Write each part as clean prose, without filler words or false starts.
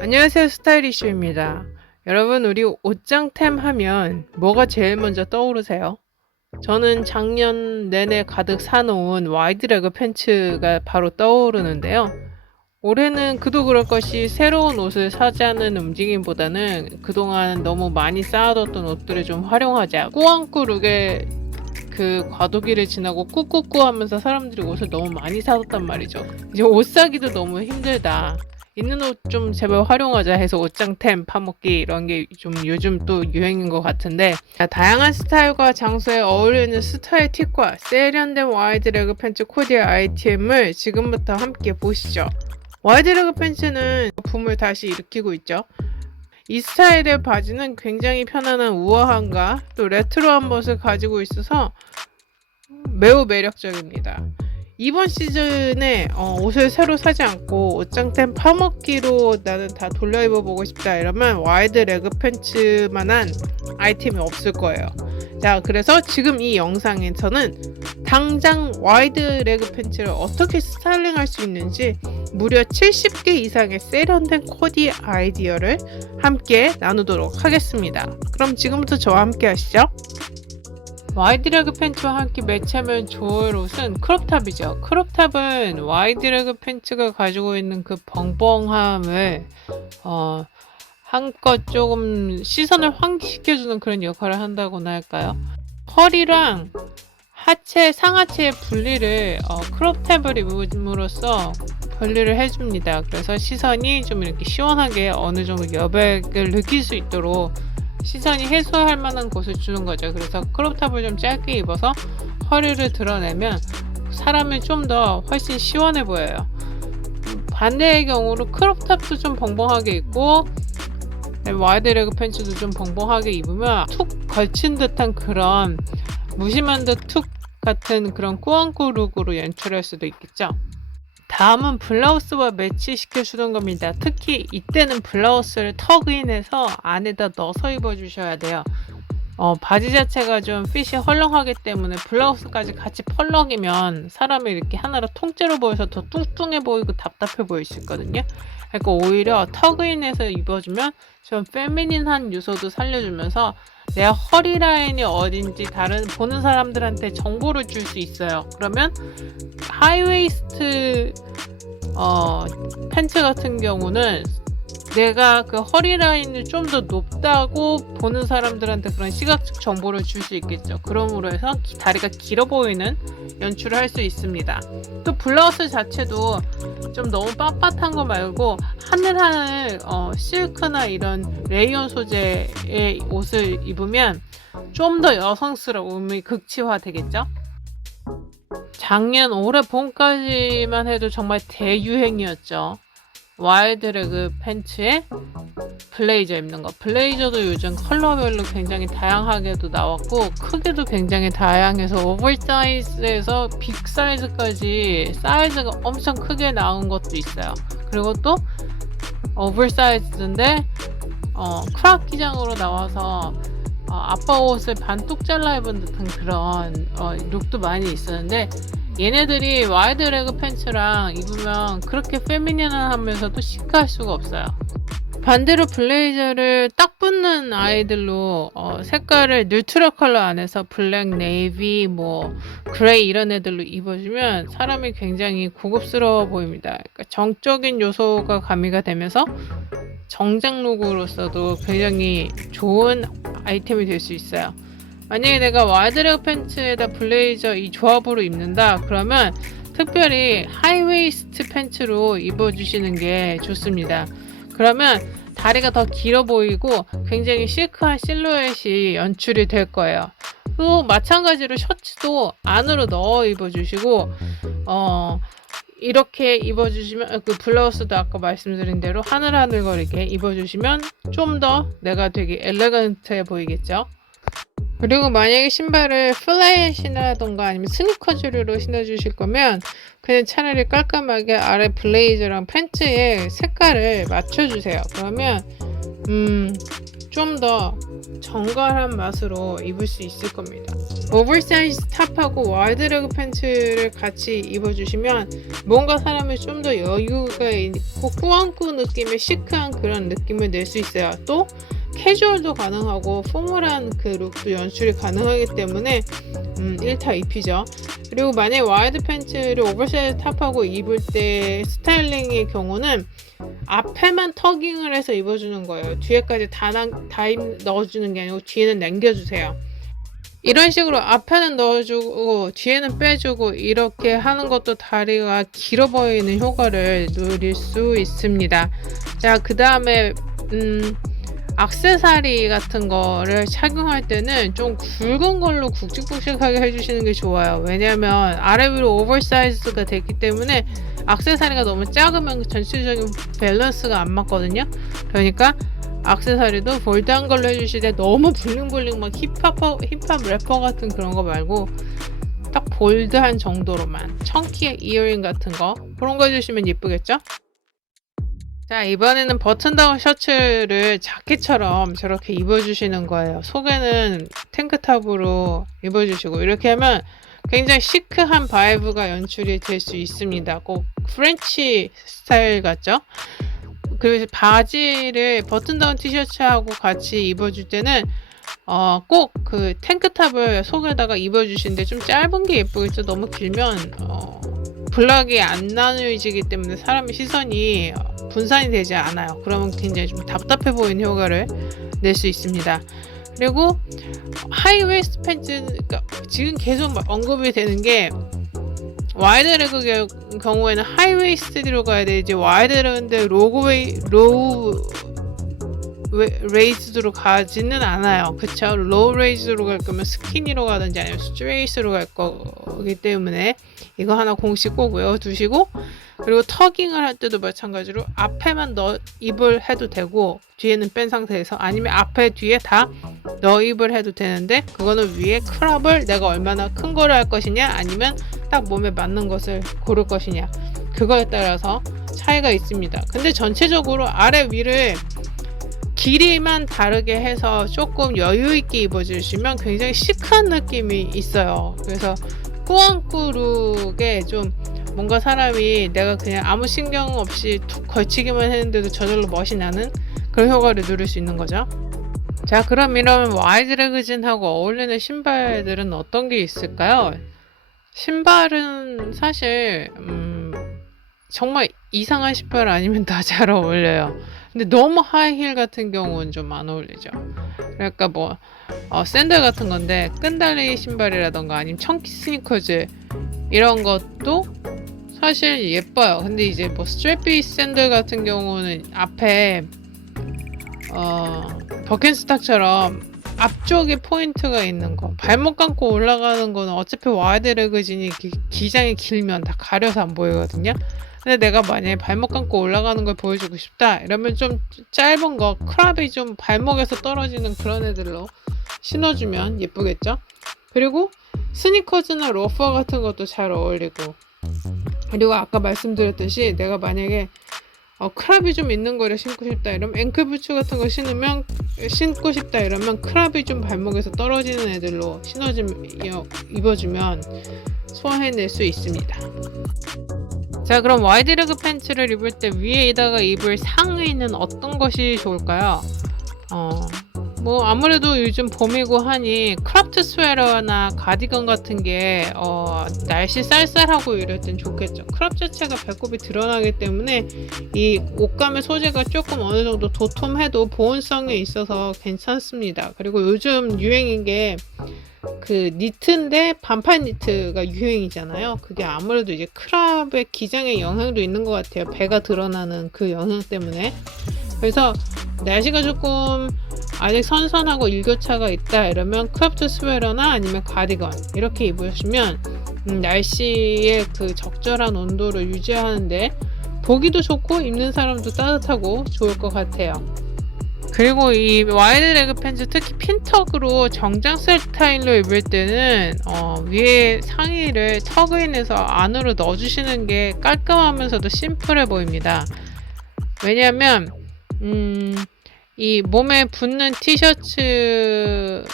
안녕하세요, 스타일리쉬입니다. 여러분, 우리 옷장템 하면 뭐가 제일 먼저 떠오르세요? 저는 작년 내내 가득 사놓은 와이드레그 팬츠가 바로 떠오르는데요. 올해는 그도 그럴 것이 새로운 옷을 사자는 움직임보다는 그동안 너무 많이 쌓아뒀던 옷들을 좀 활용하자. 꾸안꾸 룩의 그 과도기를 지나고 꾸꾸꾸 하면서 사람들이 옷을 너무 많이 사뒀단 말이죠. 이제 옷 사기도 너무 힘들다. 있는 옷 좀 제발 활용하자 해서 옷장템 파먹기 이런 게 좀 요즘 또 유행인 것 같은데, 다양한 스타일과 장소에 어울리는 스타일 팁과 세련된 와이드레그 팬츠 코디 아이템을 지금부터 함께 보시죠. 와이드레그 팬츠는 붐을 다시 일으키고 있죠. 이 스타일의 바지는 굉장히 편안한 우아함과 또 레트로한 멋을 가지고 있어서 매우 매력적입니다. 이번 시즌에 옷을 새로 사지 않고 옷장템 파먹기로 나는 다 돌려 입어보고 싶다 이러면 와이드 레그 팬츠만한 아이템이 없을 거예요. 자, 그래서 지금 이 영상에서는 당장 와이드 레그 팬츠를 어떻게 스타일링 할 수 있는지 무려 70개 이상의 세련된 코디 아이디어를 함께 나누도록 하겠습니다. 그럼 지금부터 저와 함께 하시죠. 와이드레그 팬츠와 함께 매치하면 좋을 옷은 크롭탑이죠. 크롭탑은 와이드레그 팬츠가 가지고 있는 그 벙벙함을 한껏 조금 시선을 환기시켜주는 그런 역할을 한다고나 할까요? 허리랑 하체, 상하체의 분리를 크롭탑을 입음으로써 분리를 해줍니다. 그래서 시선이 좀 이렇게 시원하게 어느 정도 여백을 느낄 수 있도록 시선이 해소할 만한 곳을 주는 거죠. 그래서 크롭탑을 좀 짧게 입어서 허리를 드러내면 사람이 좀 더 훨씬 시원해 보여요. 반대의 경우로 크롭탑도 좀 벙벙하게 입고 와이드레그 팬츠도 좀 벙벙하게 입으면 툭 걸친 듯한 그런 무심한 듯 툭 같은 그런 꾸안꾸 룩으로 연출할 수도 있겠죠. 다음은 블라우스와 매치시켜주는 겁니다. 특히 이때는 블라우스를 턱인해서 안에다 넣어서 입어주셔야 돼요. 바지 자체가 좀 핏이 헐렁하기 때문에 블라우스까지 같이 펄럭이면 사람이 이렇게 하나로 통째로 보여서 더 뚱뚱해 보이고 답답해 보일 수 있거든요. 그러니까 오히려 턱인해서 입어주면 좀 페미닌한 요소도 살려주면서 내 허리 라인이 어딘지 다른 보는 사람들한테 정보를 줄 수 있어요. 그러면 하이웨이스트 팬츠 같은 경우는 내가 그 허리 라인을 좀 더 높다고 보는 사람들한테 그런 시각적 정보를 줄 수 있겠죠. 그러므로 해서 다리가 길어 보이는 연출을 할 수 있습니다. 또 블라우스 자체도 좀 너무 빳빳한 거 말고 하늘하늘 실크나 이런 레이온 소재의 옷을 입으면 좀 더 여성스러움이 극치화 되겠죠. 작년 올해 봄까지만 해도 정말 대유행이었죠. 와이드레그 팬츠에 블레이저 입는 거. 블레이저도 요즘 컬러별로 굉장히 다양하게도 나왔고 크기도 굉장히 다양해서 오버사이즈에서 빅 사이즈까지 사이즈가 엄청 크게 나온 것도 있어요. 그리고 또 오버사이즈인데 크롭 기장으로 나와서 아빠 옷을 반뚝 잘라 입은 듯한 그런 룩도 많이 있었는데 얘네들이 와이드레그 팬츠랑 입으면 그렇게 페미닌하면서도 시크할 수가 없어요. 반대로 블레이저를 딱 붙는 아이들로 색깔을 뉴트럴 컬러 안에서 블랙, 네이비, 그레이 이런 애들로 입어주면 사람이 굉장히 고급스러워 보입니다. 그러니까 정적인 요소가 가미가 되면서 정장 룩으로서도 굉장히 좋은 아이템이 될 수 있어요. 만약에 내가 와이드레그 팬츠에다 블레이저 이 조합으로 입는다 그러면 특별히 하이웨이스트 팬츠로 입어주시는 게 좋습니다. 그러면 다리가 더 길어 보이고 굉장히 시크한 실루엣이 연출이 될 거예요. 또 마찬가지로 셔츠도 안으로 넣어 입어주시고 이렇게 입어주시면 그 블라우스도 아까 말씀드린 대로 하늘하늘거리게 입어주시면 좀 더 내가 되게 엘레건트해 보이겠죠. 그리고 만약에 신발을 플랫 신으라던가 아니면 스니커즈류로 신어주실 거면 그냥 차라리 깔끔하게 아래 블레이저랑 팬츠에 색깔을 맞춰주세요. 그러면 좀 더 정갈한 맛으로 입을 수 있을 겁니다. 오버사이즈 탑하고 와이드레그 팬츠를 같이 입어주시면 뭔가 사람이 좀 더 여유가 있고 꾸안꾸 느낌의 시크한 그런 느낌을 낼 수 있어요. 또 캐주얼도 가능하고 포멀한 그 룩도 연출이 가능하기 때문에 1타 2피죠. 그리고 만약에 와이드 팬츠를 오버사이즈 탑하고 입을 때 스타일링의 경우는 앞에만 터깅을 해서 입어주는 거예요. 뒤에까지 다 넣어주는 게 아니고 뒤에는 남겨주세요. 이런 식으로 앞에는 넣어주고 뒤에는 빼주고 이렇게 하는 것도 다리가 길어 보이는 효과를 누릴 수 있습니다. 자, 그 다음에 액세서리 같은 거를 착용할 때는 좀 굵은 걸로 굵직굵직하게 해주시는 게 좋아요. 왜냐면 아래 위로 오버사이즈가 됐기 때문에 액세서리가 너무 작으면 전체적인 밸런스가 안 맞거든요. 그러니까 액세서리도 볼드한 걸로 해주시되 너무 블링블링 막 힙합 래퍼 같은 그런 거 말고 딱 볼드한 정도로만 청키의 이어링 같은 거 그런 거 해주시면 예쁘겠죠? 자, 이번에는 버튼다운 셔츠를 자켓처럼 저렇게 입어주시는 거예요. 속에는 탱크탑으로 입어주시고 이렇게 하면 굉장히 시크한 바이브가 연출이 될 수 있습니다. 꼭 프렌치 스타일 같죠? 그래서 바지를 버튼다운 티셔츠하고 같이 입어줄 때는 꼭 그 탱크탑을 속에다가 입어주시는데 좀 짧은 게 예쁘겠죠? 너무 길면 블락이 안 나눠지기 때문에 사람의 시선이 분산이 되지 않아요. 그러면 굉장히 좀 답답해 보이는 효과를 낼 수 있습니다. 그리고 하이웨이스트 팬츠가 지금 계속 언급이 되는 게 와이드 레그 경우에는 하이웨이스트로 가야 되지 와이드 레그인데 로우 레이즈드로 가지는 않아요. 그쵸? 로우 레이즈드로 갈 거면 스키니로 가든지 아니면 스트레이트로 갈 거기 때문에 이거 하나 공식 꼭 외워두시고 그리고 터깅을 할 때도 마찬가지로 앞에만 입을 해도 되고 뒤에는 뺀 상태에서 아니면 앞에 뒤에 다 입을 해도 되는데 그거는 위에 크롭을 내가 얼마나 큰 거를 할 것이냐 아니면 딱 몸에 맞는 것을 고를 것이냐 그거에 따라서 차이가 있습니다. 근데 전체적으로 아래 위를 길이만 다르게 해서 조금 여유 있게 입어주시면 굉장히 시크한 느낌이 있어요. 그래서 꾸안꾸 룩에 좀 뭔가 사람이 내가 그냥 아무 신경 없이 툭 걸치기만 했는데도 저절로 멋이 나는 그런 효과를 누릴 수 있는 거죠. 자, 그럼 이런 와이드 레그진하고 어울리는 신발들은 어떤 게 있을까요? 신발은 사실 정말 이상한 신발 아니면 다 잘 어울려요. 근데 너무 하이힐 같은 경우는 좀 안 어울리죠. 그러니까 샌들 같은 건데 끈다리 신발이라던가 아니면 청키 스니커즈 이런 것도 사실 예뻐요. 근데 이제 스트랩비 샌들 같은 경우는 앞에 버켄스탁처럼 앞쪽에 포인트가 있는 거 발목 감고 올라가는 거는 어차피 와이드 레그진이 기장이 길면 다 가려서 안 보이거든요. 근데 내가 만약에 발목 감고 올라가는 걸 보여주고 싶다 이러면 좀 짧은 거 크롭이 좀 발목에서 떨어지는 그런 애들로 신어주면 예쁘겠죠. 그리고 스니커즈나 로퍼 같은 것도 잘 어울리고 그리고 아까 말씀드렸듯이 내가 만약에 크롭이 좀 있는 거를 신고 싶다 이러면 앵클 부츠 같은 거 신고 싶다 이러면 크롭이 좀 발목에서 떨어지는 애들로 입어주면 소화해낼 수 있습니다. 자, 그럼 와이드 레그 팬츠를 입을 때 위에다가 입을 상의는 어떤 것이 좋을까요? 아무래도 요즘 봄이고 하니 크롭트 스웨터나 가디건 같은 게 날씨 쌀쌀하고 이럴 땐 좋겠죠. 크롭 자체가 배꼽이 드러나기 때문에 이 옷감의 소재가 조금 어느 정도 도톰해도 보온성이 있어서 괜찮습니다. 그리고 요즘 유행인 게 그 니트인데 반팔 니트가 유행이잖아요. 그게 아무래도 이제 크롭의 기장에 영향도 있는 것 같아요. 배가 드러나는 그 영향 때문에. 그래서 날씨가 조금 아직 선선하고 일교차가 있다 이러면 크롭트 스웨터나 아니면 가디건 이렇게 입으시면 날씨의 그 적절한 온도를 유지하는데 보기도 좋고 입는 사람도 따뜻하고 좋을 것 같아요. 그리고 이 와이드 레그 팬츠 특히 핀턱으로 정장셀 스타일로 입을 때는 위에 상의를 턱인에서 안으로 넣어주시는 게 깔끔하면서도 심플해 보입니다. 왜냐하면 이 몸에 붙는 티셔츠에다가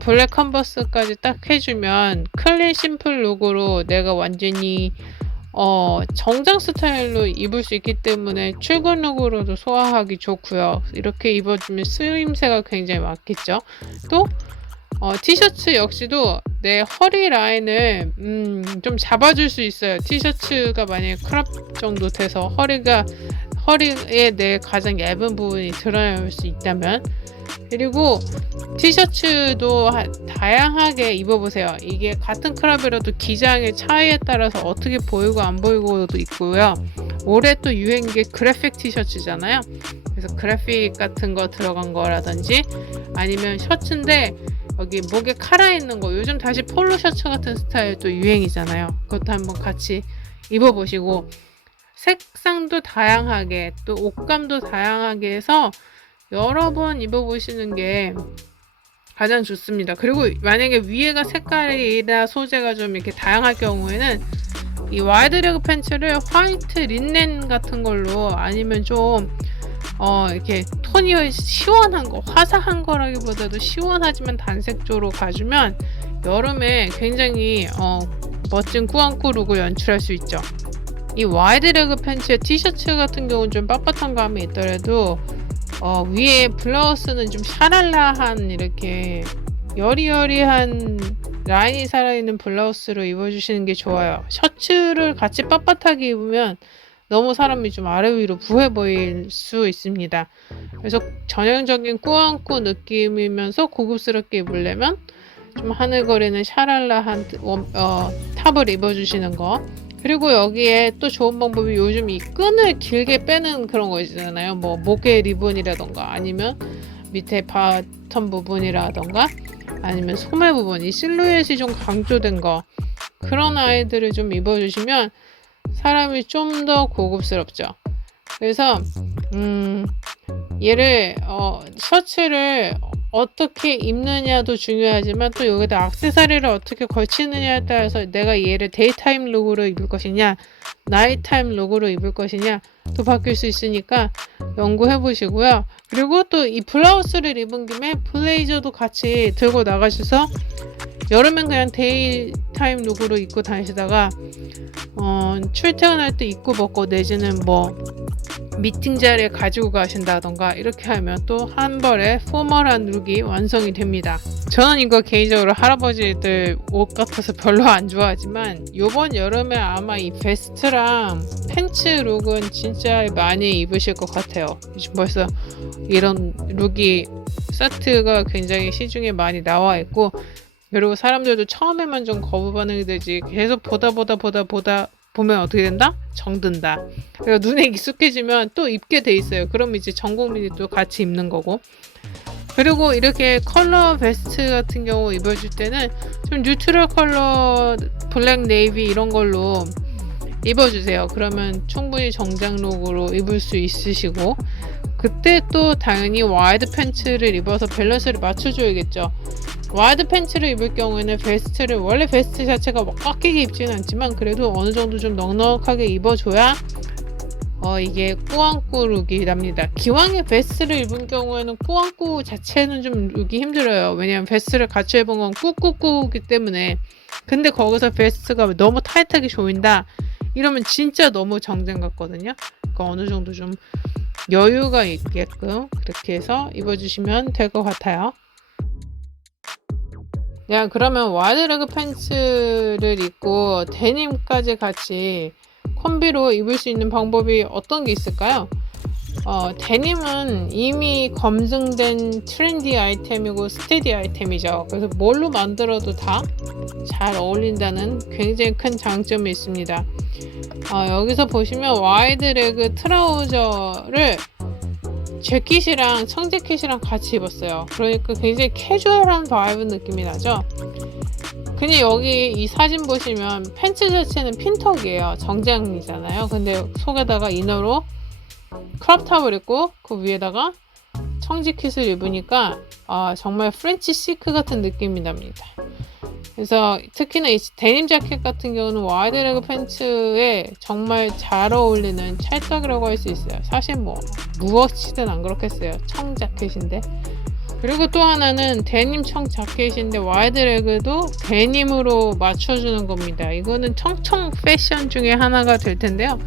블랙 컨버스까지 딱 해주면 클린 심플 룩으로 내가 완전히 정장 스타일로 입을 수 있기 때문에 출근 룩으로도 소화하기 좋고요. 이렇게 입어주면 쓰임새가 굉장히 많겠죠. 또 티셔츠 역시도 내 허리 라인을 좀 잡아줄 수 있어요. 티셔츠가 만약에 크롭 정도 돼서 허리에 내 가장 얇은 부분이 드러날 수 있다면, 그리고 티셔츠도 다양하게 입어보세요. 이게 같은 크롭이라도 기장의 차이에 따라서 어떻게 보이고 안 보이고도 있고요. 올해 또 유행인 게 그래픽 티셔츠잖아요. 그래서 그래픽 같은 거 들어간 거라든지 아니면 셔츠인데 여기 목에 칼아 있는 거, 요즘 다시 폴로 셔츠 같은 스타일도 유행이잖아요. 그것도 한번 같이 입어보시고, 색상도 다양하게 또 옷감도 다양하게 해서 여러 번 입어보시는 게 가장 좋습니다. 그리고 만약에 위에가 색깔이나 소재가 좀 이렇게 다양할 경우에는 이 와이드레그 팬츠를 화이트 린넨 같은 걸로, 아니면 좀 이렇게 톤이 시원한 거, 화사한 거라기보다도 시원하지만 단색조로 가주면 여름에 굉장히 멋진 꾸안꾸 룩을 연출할 수 있죠. 이 와이드레그 팬츠의 티셔츠 같은 경우는 좀 빳빳한 감이 있더라도 위에 블라우스는 좀 샤랄라한 이렇게 여리여리한 라인이 살아있는 블라우스로 입어주시는 게 좋아요. 셔츠를 같이 빳빳하게 입으면 너무 사람이 좀 아래 위로 부해 보일 수 있습니다. 그래서 전형적인 꾸안꾸 느낌이면서 고급스럽게 입으려면 좀 하늘거리는 샤랄라한 탑을 입어주시는 거. 그리고 여기에 또 좋은 방법이, 요즘 이 끈을 길게 빼는 그런 거 있잖아요. 뭐 목에 리본이라던가 아니면 밑에 바텀 부분이라던가 아니면 소매 부분, 이 실루엣이 좀 강조된 거, 그런 아이들을 좀 입어주시면 사람이 좀 더 고급스럽죠. 그래서 얘를 셔츠를 어떻게 입느냐도 중요하지만 또 여기다 액세서리를 어떻게 걸치느냐에 따라서 내가 얘를 데이타임 룩으로 입을 것이냐 나이타임 룩으로 입을 것이냐 또 바뀔 수 있으니까 연구해 보시고요. 그리고 또 이 블라우스를 입은 김에 블레이저도 같이 들고 나가셔서 여름엔 그냥 데이타임 룩으로 입고 다니시다가 출퇴근할 때 입고 벗고 내지는 뭐 미팅 자리에 가지고 가신다던가 이렇게 하면 또 한 벌에 포멀한 룩이 완성이 됩니다. 저는 이거 개인적으로 할아버지들 옷 같아서 별로 안 좋아하지만 요번 여름에 아마 이 베스트랑 팬츠 룩은 진짜 많이 입으실 것 같아요. 지금 벌써 이런 룩이 세트가 굉장히 시중에 많이 나와 있고, 그리고 사람들도 처음에만 좀 거부 반응이 되지 계속 보다 보면 어떻게 된다? 정든다. 그리고 눈에 익숙해지면 또 입게 돼 있어요. 그럼 이제 전 국민이 또 같이 입는 거고. 그리고 이렇게 컬러 베스트 같은 경우 입어줄 때는 좀 뉴트럴 컬러, 블랙, 네이비 이런 걸로 입어주세요. 그러면 충분히 정장룩으로 입을 수 있으시고, 그때 또 당연히 와이드 팬츠를 입어서 밸런스를 맞춰줘야겠죠. 와이드 팬츠를 입을 경우에는 베스트를, 원래 베스트 자체가 막 꽉 끼게 입지는 않지만 그래도 어느 정도 좀 넉넉하게 입어줘야 이게 꾸안꾸 룩이 납니다. 기왕에 베스트를 입은 경우에는 꾸안꾸 자체는 좀 입기 힘들어요. 왜냐면 베스트를 같이 입은 건 꾸꾸꾸기 때문에. 근데 거기서 베스트가 너무 타이트하게 조인다 이러면 진짜 너무 정장 같거든요. 그러니까 어느 정도 좀 여유가 있게끔 그렇게 해서 입어주시면 될 것 같아요. 야, 그러면 와이드레그 팬츠를 입고 데님까지 같이 콤비로 입을 수 있는 방법이 어떤 게 있을까요? 데님은 이미 검증된 트렌디 아이템이고 스테디 아이템이죠. 그래서 뭘로 만들어도 다 잘 어울린다는 굉장히 큰 장점이 있습니다. 여기서 보시면 와이드레그 트라우저를 재킷이랑 청재킷이랑 같이 입었어요. 그러니까 굉장히 캐주얼한 바이브 느낌이 나죠. 그냥 여기 이 사진 보시면 팬츠 자체는 핀턱이에요. 정장이잖아요. 근데 속에다가 이너로 크롭탑을 입고 그 위에다가 청재킷을 입으니까 정말 프렌치 시크 같은 느낌이 납니다. 그래서 특히나 이 데님 자켓 같은 경우는 와이드레그 팬츠에 정말 잘 어울리는 찰떡이라고 할 수 있어요. 사실 뭐 무엇이든 안 그렇겠어요. 청 자켓인데. 그리고 또 하나는 데님 청 자켓인데 와이드레그도 데님으로 맞춰주는 겁니다. 이거는 청청 패션 중에 하나가 될 텐데요.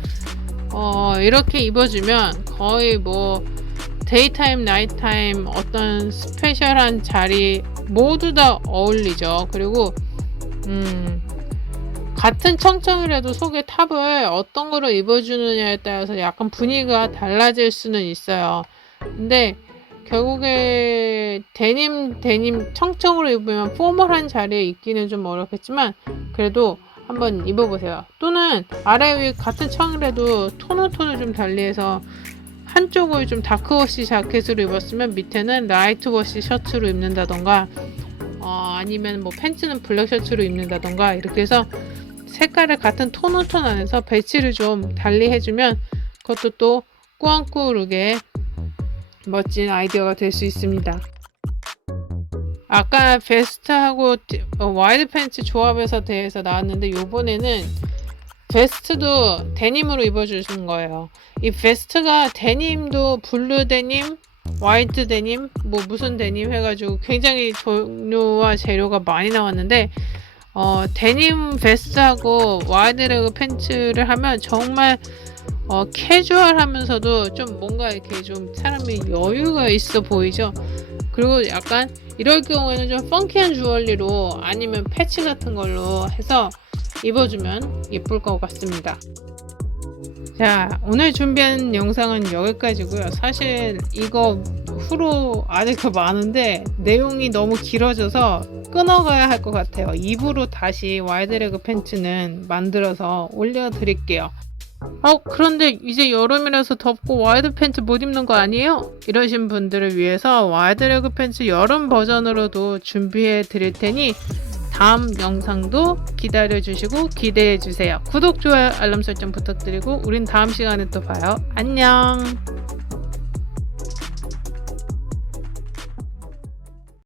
이렇게 입어주면 거의 뭐 데이타임, 나이타임 어떤 스페셜한 자리 모두 다 어울리죠. 그리고 같은 청청이라도 속에 탑을 어떤 거를 입어주느냐에 따라서 약간 분위기가 달라질 수는 있어요. 근데 결국에 데님 청청으로 입으면 포멀한 자리에 입기는 좀 어렵겠지만 그래도 한번 입어보세요. 또는 아래 위 같은 청이라도 톤을 좀 달리해서 한쪽을 좀 다크워시 자켓으로 입었으면 밑에는 라이트워시 셔츠로 입는다던가 아니면 뭐 팬츠는 블랙 셔츠로 입는다던가 이렇게 해서 색깔을 같은 톤 안에서 배치를 좀 달리 해주면 그것도 또 꾸안꾸룩의 멋진 아이디어가 될 수 있습니다. 아까 베스트하고 와이드 팬츠 조합에서 대해서 나왔는데 요번에는 베스트도 데님으로 입어주신 거예요. 이 베스트가 데님도 블루 데님, 화이트 데님, 뭐 무슨 데님 해가지고 굉장히 종류와 재료가 많이 나왔는데 데님 베스트하고 와이드레그 팬츠를 하면 정말 캐주얼하면서도 좀 뭔가 이렇게 좀 사람이 여유가 있어 보이죠. 그리고 약간 이럴 경우에는 좀 펑키한 주얼리로 아니면 패치 같은 걸로 해서 입어주면 예쁠 것 같습니다. 자, 오늘 준비한 영상은 여기까지고요. 사실 이거 후로 아직 더 많은데 내용이 너무 길어져서 끊어가야 할 것 같아요. 2부로 다시 와이드레그 팬츠는 만들어서 올려드릴게요. 그런데 이제 여름이라서 덥고 와이드 팬츠 못 입는 거 아니에요? 이러신 분들을 위해서 와이드레그 팬츠 여름 버전으로도 준비해 드릴 테니 다음 영상도 기다려 주시고 기대해 주세요. 구독, 좋아요, 알람 설정 부탁드리고 우린 다음 시간에 또 봐요. 안녕.